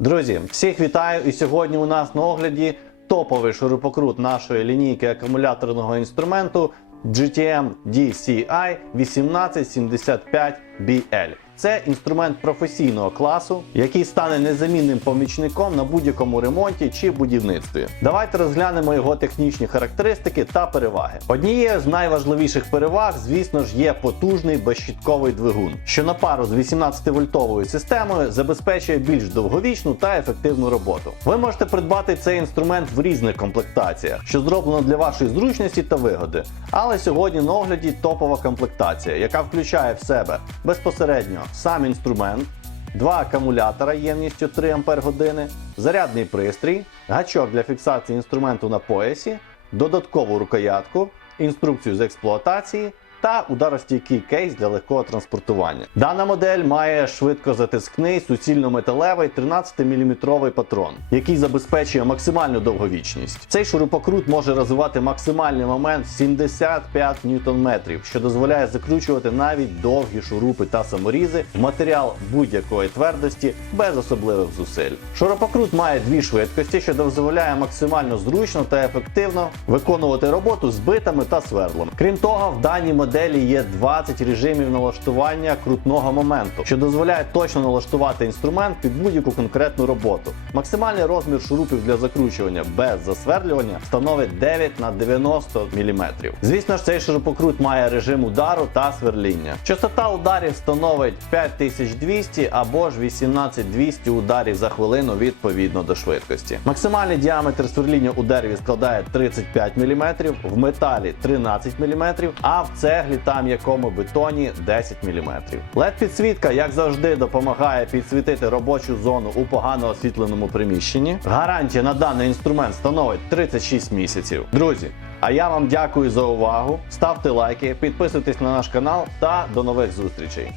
Друзі, всіх вітаю! І сьогодні у нас на огляді топовий шурупокрут нашої лінійки акумуляторного інструменту GTM DCI 1875BL. Це інструмент професійного класу, який стане незамінним помічником на будь-якому ремонті чи будівництві. Давайте розглянемо його технічні характеристики та переваги. Однією з найважливіших переваг, звісно ж, є потужний безщітковий двигун, що на пару з 18-вольтовою системою забезпечує більш довговічну та ефективну роботу. Ви можете придбати цей інструмент в різних комплектаціях, що зроблено для вашої зручності та вигоди. Але сьогодні на огляді топова комплектація, яка включає в себе безпосередньо сам інструмент, два акумулятора ємністю 3 Ампер зарядний пристрій, гачок для фіксації інструменту на поясі, додаткову рукоятку, інструкцію з експлуатації та ударостійкий кейс для легкого транспортування. Дана модель має швидкозатискний суцільно-металевий 13-мм патрон, який забезпечує максимальну довговічність. Цей шурупокрут може розвивати максимальний момент 75 Нм, що дозволяє закручувати навіть довгі шурупи та саморізи в матеріал будь-якої твердості без особливих зусиль. Шурупокрут має дві швидкості, що дозволяє максимально зручно та ефективно виконувати роботу з битами та свердлом. Крім того, в даній моделі є 20 режимів налаштування крутного моменту, що дозволяє точно налаштувати інструмент під будь-яку конкретну роботу. Максимальний розмір шурупів для закручування без засвердлювання становить 9 на 90 мм. Звісно ж, цей шурупокрут має режим удару та сверління. Частота ударів становить 5200 або ж 18200 ударів за хвилину відповідно до швидкості. Максимальний діаметр сверління у дереві складає 35 мм, в металі 13 мм, а в цеглі та м'якому бетоні 10 мм. led підсвітка, як завжди, допомагає підсвітити робочу зону у погано освітленому приміщенні. Гарантія на даний інструмент становить 36 місяців. Друзі, а я вам дякую за увагу. Ставте лайки, підписуйтесь на наш канал та до нових зустрічей.